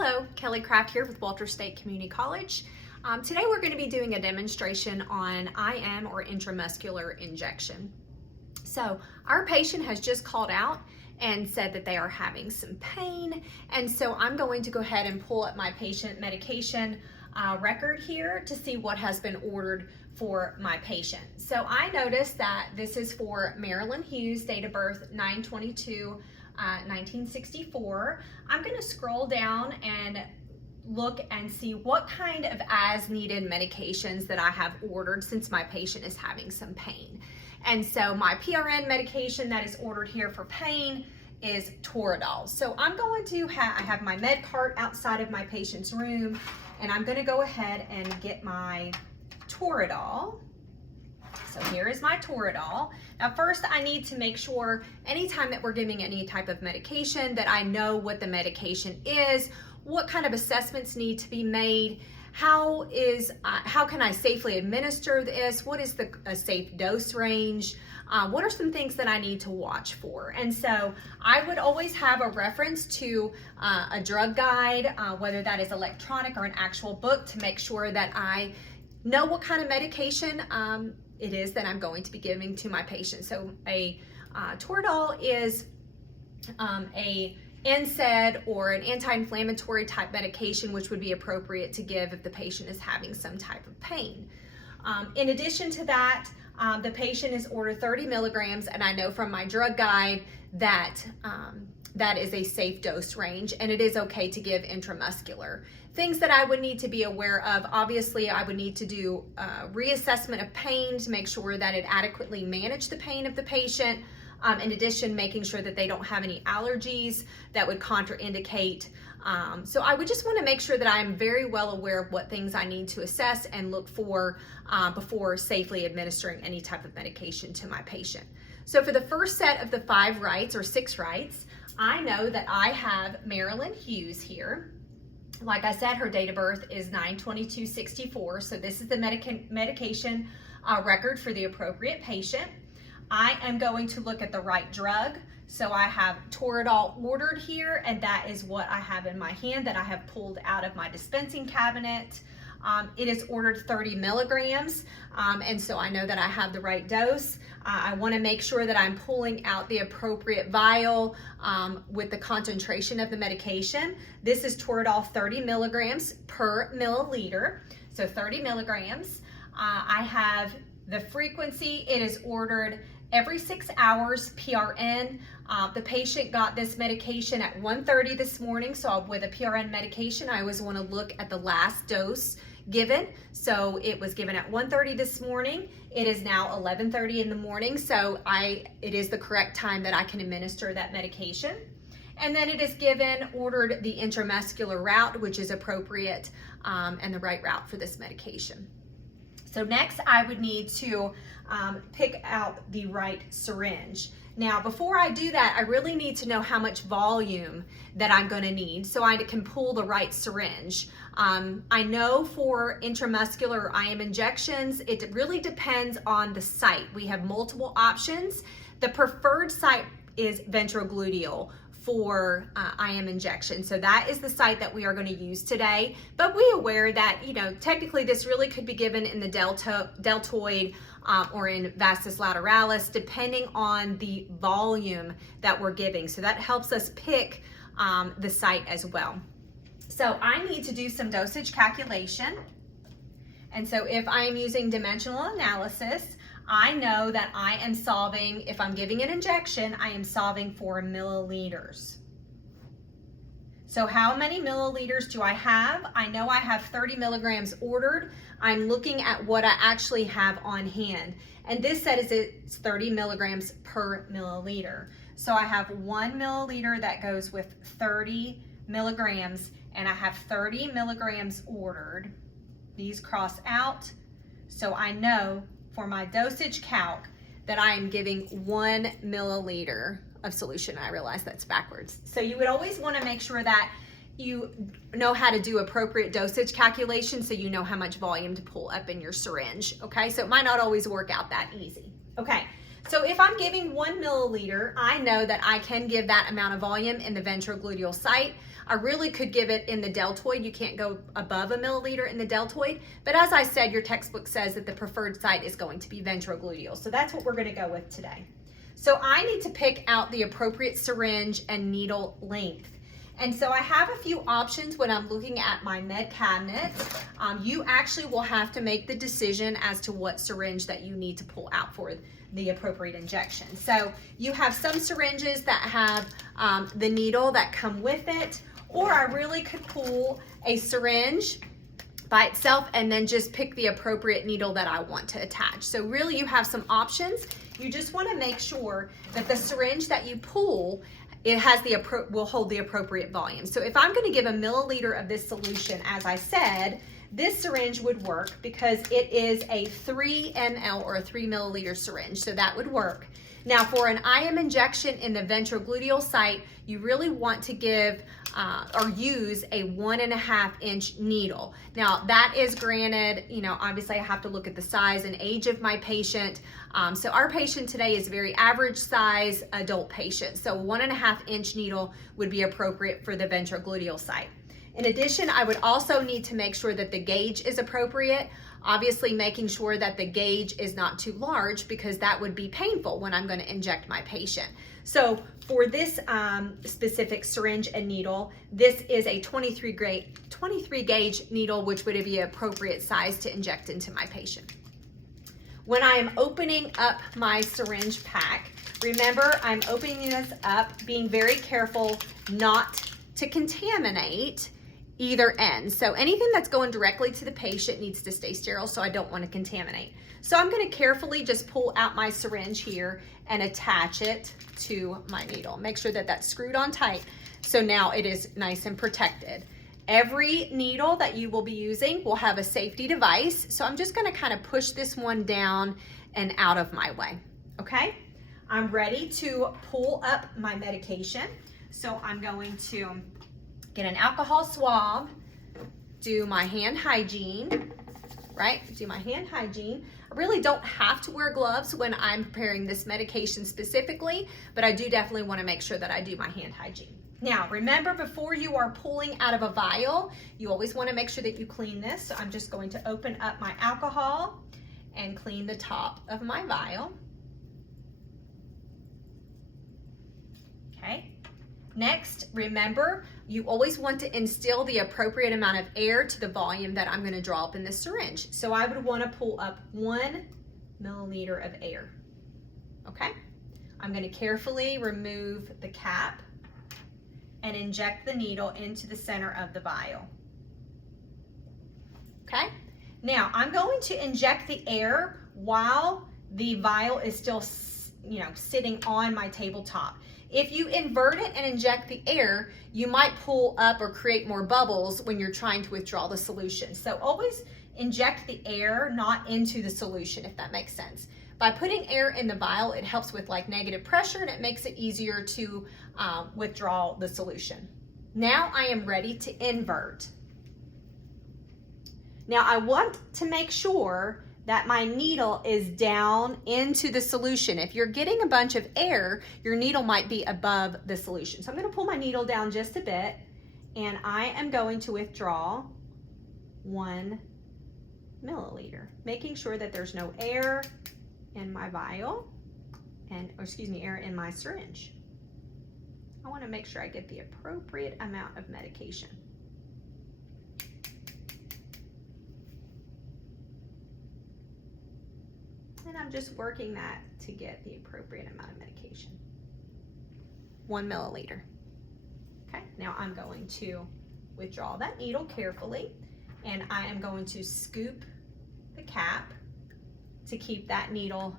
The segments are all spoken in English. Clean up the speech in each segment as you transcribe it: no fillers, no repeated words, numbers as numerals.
Hello, Kelly Craft here with Walter State Community College. Today we're going to be doing a demonstration on IM or intramuscular injection. So our patient has just called out and said that they are having some pain, and so I'm going to go ahead and pull up my patient medication record here to see what has been ordered for my patient. So I noticed that this is for Marilyn Hughes, date of birth 9/22/1964. I'm going to scroll down and look and see what kind of as needed medications that I have ordered since my patient is having some pain. And so my PRN medication that is ordered here for pain is Toradol. So I'm going to I have my med cart outside of my patient's room, and I'm going to go ahead and get my Toradol. So here is my Toradol. Now first I need to make sure anytime that we're giving any type of medication that I know what the medication is, what kind of assessments need to be made, how can I safely administer this, what is a safe dose range, what are some things that I need to watch for. And so I would always have a reference to a drug guide, whether that is electronic or an actual book, to make sure that I know what kind of medication it is that I'm going to be giving to my patient. So a Toradol is a NSAID or an anti-inflammatory type medication, which would be appropriate to give if the patient is having some type of pain. In addition to that, the patient is ordered 30 milligrams, and I know from my drug guide that that is a safe dose range, and it is okay to give intramuscular. Things that I would need to be aware of, obviously I would need to do reassessment of pain to make sure that it adequately managed the pain of the patient. In addition, making sure that they don't have any allergies that would contraindicate. So I would just want to make sure that I'm very well aware of what things I need to assess and look for before safely administering any type of medication to my patient. So for the first set of the 5 rights or 6 rights, I know that I have Marilyn Hughes here. Like I said, her date of birth is 9/22/64, so this is the medication record for the appropriate patient. I am going to look at the right drug. So I have Toradol ordered here, and that is what I have in my hand that I have pulled out of my dispensing cabinet. It is ordered 30 milligrams, and so I know that I have the right dose. I want to make sure that I'm pulling out the appropriate vial with the concentration of the medication. This is Toradol 30 milligrams per milliliter, so 30 milligrams. I have the frequency. It is ordered every 6 hours PRN. The patient got this medication at 1:30 this morning, so with a PRN medication, I always want to look at the last dose given. So it was given at 1:30 this morning. It is now 11:30 in the morning, so it is the correct time that I can administer that medication. And then it is ordered the intramuscular route, which is appropriate and the right route for this medication. So next I would need to pick out the right syringe. Now before I do that, I really need to know how much volume that I'm going to need so I can pull the right syringe. I know for intramuscular IM injections, it really depends on the site. We have multiple options. The preferred site is ventrogluteal for IM injection. So that is the site that we are going to use today. But be aware that, technically this really could be given in the deltoid or in vastus lateralis, depending on the volume that we're giving. So that helps us pick the site as well. So I need to do some dosage calculation. And so if I am using dimensional analysis, I know that I am solving, if I'm giving an injection, I am solving for milliliters. So how many milliliters do I have? I know I have 30 milligrams ordered. I'm looking at what I actually have on hand. And this says it's 30 milligrams per milliliter. So I have 1 milliliter that goes with 30 milligrams, and I have 30 milligrams ordered. These cross out. So I know for my dosage calc that I am giving 1 milliliter of solution. I realize that's backwards. So you would always want to make sure that you know how to do appropriate dosage calculations so you know how much volume to pull up in your syringe. Okay, so it might not always work out that easy. Okay, so if I'm giving 1 milliliter, I know that I can give that amount of volume in the ventrogluteal site. I really could give it in the deltoid. You can't go above 1 milliliter in the deltoid, but as I said, your textbook says that the preferred site is going to be ventrogluteal. So that's what we're going to go with today. So I need to pick out the appropriate syringe and needle length. And so I have a few options when I'm looking at my med cabinet. You actually will have to make the decision as to what syringe that you need to pull out for the appropriate injection. So you have some syringes that have the needle that come with it, or I really could pull a syringe by itself and then just pick the appropriate needle that I want to attach. So really you have some options. You just want to make sure that the syringe that you pull, it has will hold the appropriate volume. So if I'm going to give 1 milliliter of this solution, as I said, this syringe would work because it is a 3 ml or a 3 milliliter syringe, so that would work. Now for an IM injection in the ventrogluteal site, you really want to give or use a 1.5 inch needle. Now that is granted, you know, obviously I have to look at the size and age of my patient. So our patient today is a very average size adult patient. So 1.5 inch needle would be appropriate for the ventrogluteal site. In addition, I would also need to make sure that the gauge is appropriate. Obviously making sure that the gauge is not too large because that would be painful when I'm going to inject my patient. So for this specific syringe and needle, this is a 23 gauge needle, which would be appropriate size to inject into my patient. When I am opening up my syringe pack, remember I'm opening this up, being very careful not to contaminate either end. So anything that's going directly to the patient needs to stay sterile, so I don't want to contaminate. So I'm going to carefully just pull out my syringe here and attach it to my needle. Make sure that that's screwed on tight, so now it is nice and protected. Every needle that you will be using will have a safety device, so I'm just going to kind of push this one down and out of my way. Okay, I'm ready to pull up my medication. So I'm going to get an alcohol swab, do my hand hygiene, right? Do my hand hygiene. I really don't have to wear gloves when I'm preparing this medication specifically, but I do definitely want to make sure that I do my hand hygiene. Now, remember, before you are pulling out of a vial, you always want to make sure that you clean this. So I'm just going to open up my alcohol and clean the top of my vial. Okay. Next, remember, you always want to instill the appropriate amount of air to the volume that I'm going to draw up in this syringe. So I would want to pull up 1 milliliter of air. Okay? I'm going to carefully remove the cap and inject the needle into the center of the vial. Okay? Now, I'm going to inject the air while the vial is still, you know, sitting on my tabletop. If you invert it and inject the air, you might pull up or create more bubbles when you're trying to withdraw the solution. So always inject the air, not into the solution, if that makes sense. By putting air in the vial, it helps with like negative pressure and it makes it easier to withdraw the solution. Now I am ready to invert. Now I want to make sure that my needle is down into the solution. If you're getting a bunch of air, your needle might be above the solution. So I'm going to pull my needle down just a bit, and I am going to withdraw 1 milliliter, making sure that there's no air in my vial, air in my syringe. I want to make sure I get the appropriate amount of medication. And I'm just working that to get the appropriate amount of medication. 1 milliliter. Okay, now I'm going to withdraw that needle carefully, and I am going to scoop the cap to keep that needle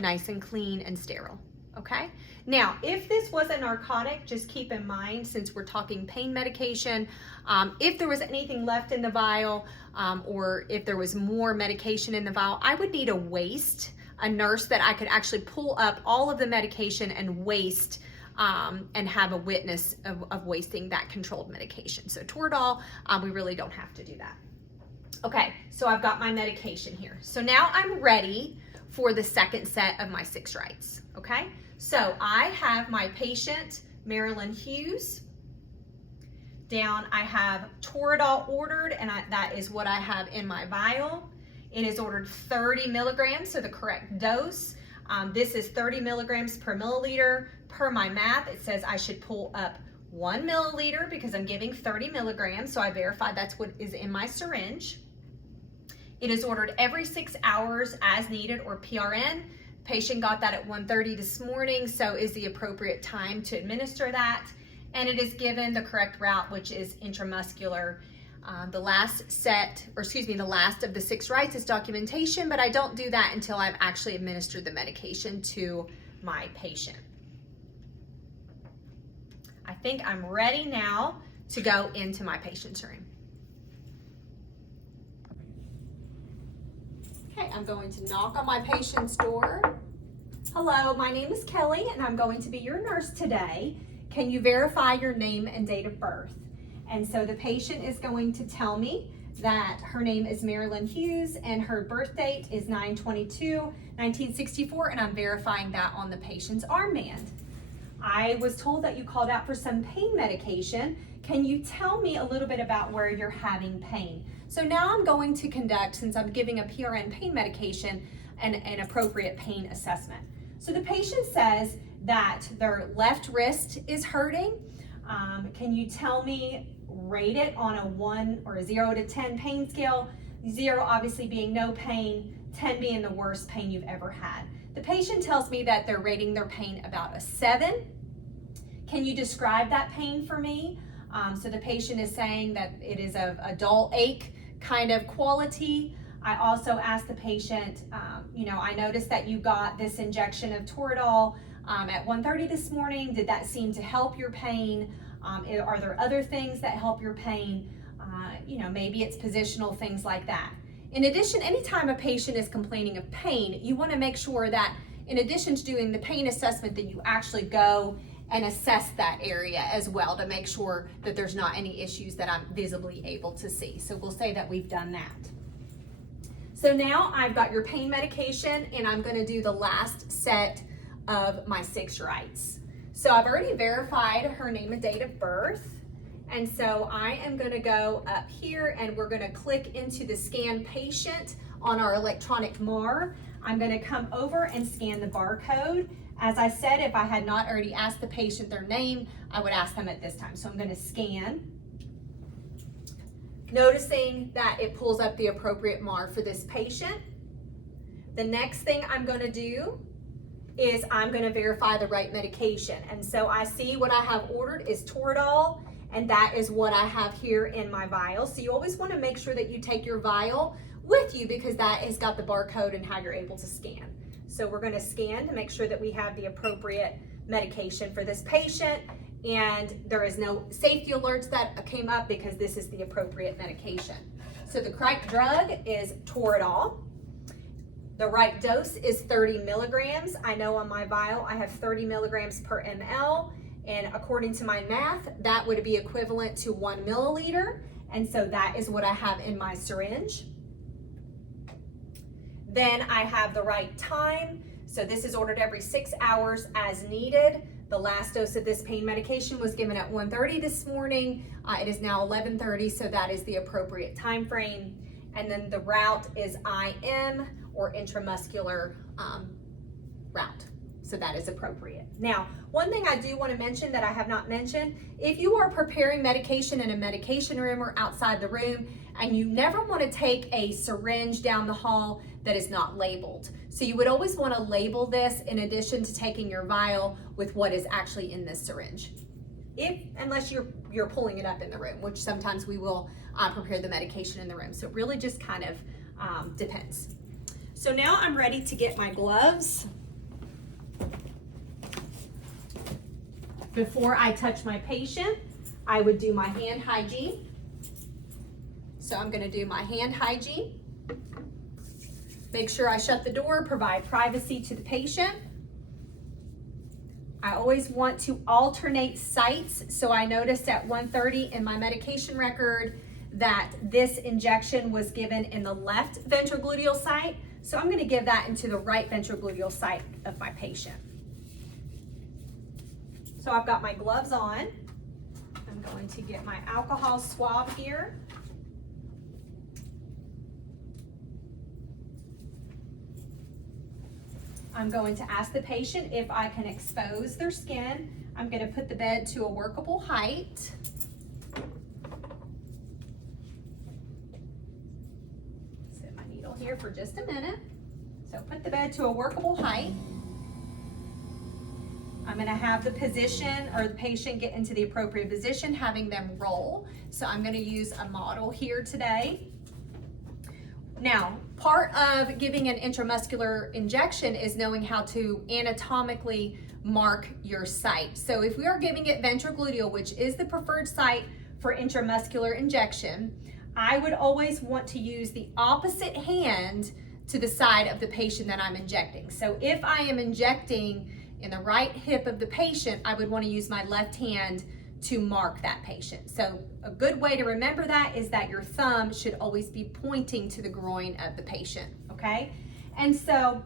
nice and clean and sterile. Okay, now if this was a narcotic, just keep in mind, since we're talking pain medication, if there was anything left in the vial, or if there was more medication in the vial, I would need a nurse that I could actually pull up all of the medication and waste, and have a witness of wasting that controlled medication. So Toradol, we really don't have to do that. Okay, so I've got my medication here. So now I'm ready for the second set of my 6 rights. Okay, so I have my patient, Marilyn Hughes, down, I have Toradol ordered, and that is what I have in my vial. It is ordered 30 milligrams, so the correct dose. This is 30 milligrams per milliliter. Per my math, it says I should pull up 1 milliliter because I'm giving 30 milligrams, so I verified that's what is in my syringe. It is ordered every 6 hours as needed, or PRN. Patient got that at 1:30 this morning, so is the appropriate time to administer that. And it is given the correct route, which is intramuscular. The last of the 6 rights is documentation, but I don't do that until I've actually administered the medication to my patient. I think I'm ready now to go into my patient's room. Okay, I'm going to knock on my patient's door. Hello, my name is Kelly, and I'm going to be your nurse today. Can you verify your name and date of birth? And so the patient is going to tell me that her name is Marilyn Hughes and her birth date is 9/22/1964, and I'm verifying that on the patient's armband. I was told that you called out for some pain medication. Can you tell me a little bit about where you're having pain? So now I'm going to conduct, since I'm giving a PRN pain medication, an appropriate pain assessment. So the patient says that their left wrist is hurting. Can you tell me, rate it on a 1 or a 0 to 10 pain scale? 0 obviously being no pain, 10 being the worst pain you've ever had. The patient tells me that they're rating their pain about a 7. Can you describe that pain for me? So the patient is saying that it is a dull ache kind of quality. I also asked the patient, I noticed that you got this injection of Toradol at 1:30 this morning. Did that seem to help your pain? Are there other things that help your pain? Maybe it's positional, things like that. In addition, anytime a patient is complaining of pain, you want to make sure that in addition to doing the pain assessment, that you actually go and assess that area as well to make sure that there's not any issues that I'm visibly able to see. So we'll say that we've done that. So now I've got your pain medication, and I'm going to do the last set of my 6 rights. So I've already verified her name and date of birth. And so I am going to go up here, and we're going to click into the scan patient on our electronic MAR. I'm going to come over and scan the barcode. As I said, if I had not already asked the patient their name, I would ask them at this time. So I'm going to scan, noticing that it pulls up the appropriate MAR for this patient. The next thing I'm going to do is I'm going to verify the right medication. And so I see what I have ordered is Toradol, and that is what I have here in my vial. So you always want to make sure that you take your vial with you, because that has got the barcode and how you're able to scan. So we're going to scan to make sure that we have the appropriate medication for this patient, and there is no safety alerts that came up because this is the appropriate medication. So the correct drug is Toradol. The right dose is 30 milligrams. I know on my vial I have 30 milligrams per ml, and according to my math, that would be equivalent to 1 milliliter, and so that is what I have in my syringe. Then I have the right time. So this is ordered every 6 hours as needed. The last dose of this pain medication was given at 1:30 this morning. It is now 11:30, so that is the appropriate time frame. And then the route is IM, or intramuscular route. So that is appropriate. Now, one thing I do want to mention that I have not mentioned, if you are preparing medication in a medication room or outside the room, and you never want to take a syringe down the hall that is not labeled. So you would always want to label this in addition to taking your vial with what is actually in this syringe. Unless you're pulling it up in the room, which sometimes we will prepare the medication in the room. So it really just kind of depends. So now I'm ready to get my gloves. Before I touch my patient, I would do my hand hygiene. So I'm going to do my hand hygiene. Make sure I shut the door, provide privacy to the patient. I always want to alternate sites. So I noticed at 1:30 in my medication record that this injection was given in the left ventrogluteal site. So I'm going to give that into the right ventrogluteal site of my patient. So I've got my gloves on. I'm going to get my alcohol swab here. I'm going to ask the patient if I can expose their skin. I'm going to put the bed to a workable height. Set my needle here for just a minute. So put the bed to a workable height. I'm going to have the position or the patient get into the appropriate position, having them roll. So I'm going to use a model here today. Now, part of giving an intramuscular injection is knowing how to anatomically mark your site. So if we are giving it ventrogluteal, which is the preferred site for intramuscular injection, I would always want to use the opposite hand to the side of the patient that I'm injecting. So if I am injecting in the right hip of the patient, I would want to use my left hand to mark that patient. So a good way to remember that is that your thumb should always be pointing to the groin of the patient, okay? And so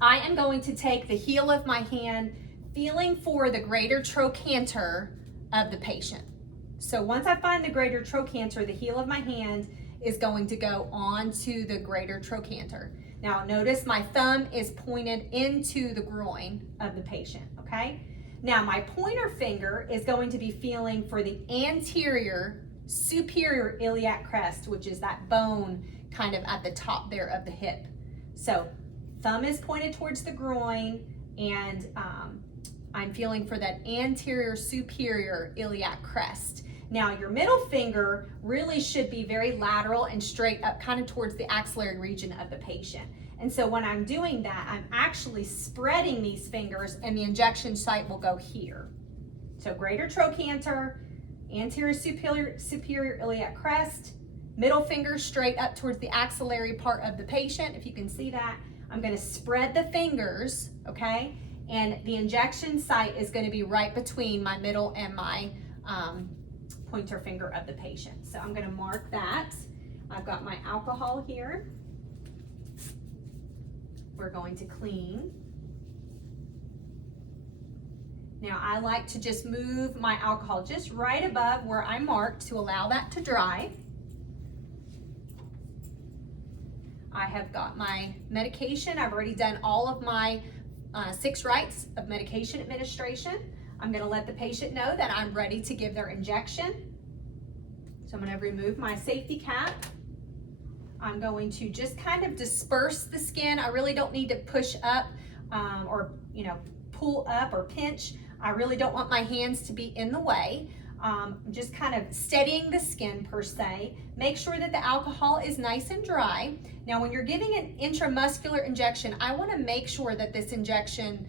I am going to take the heel of my hand, feeling for the greater trochanter of the patient. So once I find the greater trochanter, the heel of my hand is going to go onto the greater trochanter. Now notice my thumb is pointed into the groin of the patient, okay? Now my pointer finger is going to be feeling for the anterior superior iliac crest, which is that bone kind of at the top there of the hip. So thumb is pointed towards the groin, and I'm feeling for that anterior superior iliac crest. Now your middle finger really should be very lateral and straight up kind of towards the axillary region of the patient. And so when I'm doing that, I'm actually spreading these fingers and the injection site will go here. So greater trochanter, anterior superior iliac crest, middle finger straight up towards the axillary part of the patient. If you can see that, I'm going to spread the fingers, okay? And the injection site is going to be right between my middle and my pointer finger of the patient. So I'm going to mark that. I've got my alcohol here. We're going to clean. Now I like to just move my alcohol just right above where I marked to allow that to dry. I have got my medication. I've already done all of my 6 rites of medication administration. I'm going to let the patient know that I'm ready to give their injection. So I'm going to remove my safety cap. I'm going to just kind of disperse the skin. I really don't need to push up or pull up or pinch. I really don't want my hands to be in the way. Just kind of steadying the skin per se. Make sure that the alcohol is nice and dry. Now when you're giving an intramuscular injection, I want to make sure that this injection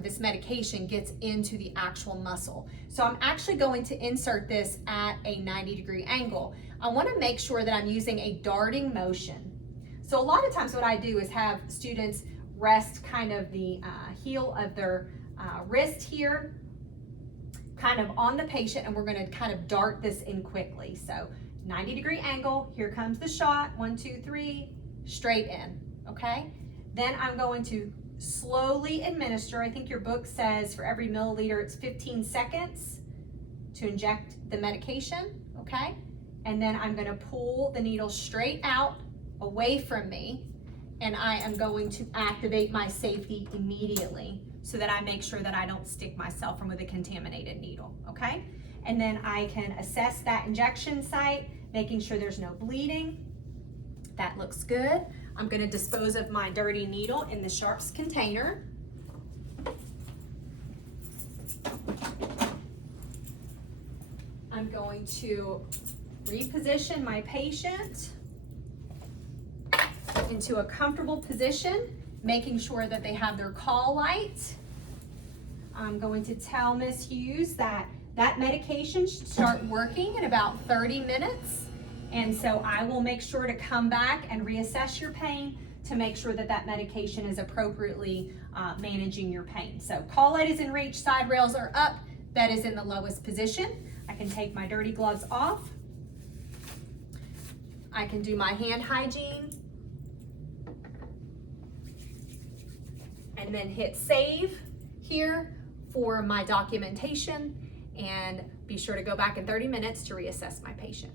this medication gets into the actual muscle. So I'm actually going to insert this at a 90-degree angle. I want to make sure that I'm using a darting motion. So a lot of times what I do is have students rest kind of the heel of their wrist here, kind of on the patient, and we're going to kind of dart this in quickly. So 90-degree angle, here comes the shot, 1, 2, 3, straight in, okay? Then I'm going to slowly administer. I think your book says for every milliliter it's 15 seconds to inject the medication, okay? And then I'm going to pull the needle straight out away from me, and I am going to activate my safety immediately so that I make sure that I don't stick myself from with a contaminated needle, okay? And then I can assess that injection site, making sure there's no bleeding. That looks good. I'm going to dispose of my dirty needle in the sharps container. I'm going to reposition my patient into a comfortable position, making sure that they have their call light. I'm going to tell Ms. Hughes that that medication should start working in about 30 minutes. And so I will make sure to come back and reassess your pain to make sure that that medication is appropriately managing your pain. So call light is in reach, side rails are up, bed is in the lowest position. I can take my dirty gloves off. I can do my hand hygiene. And then hit save here for my documentation and Be sure to go back in 30 minutes to reassess my patient.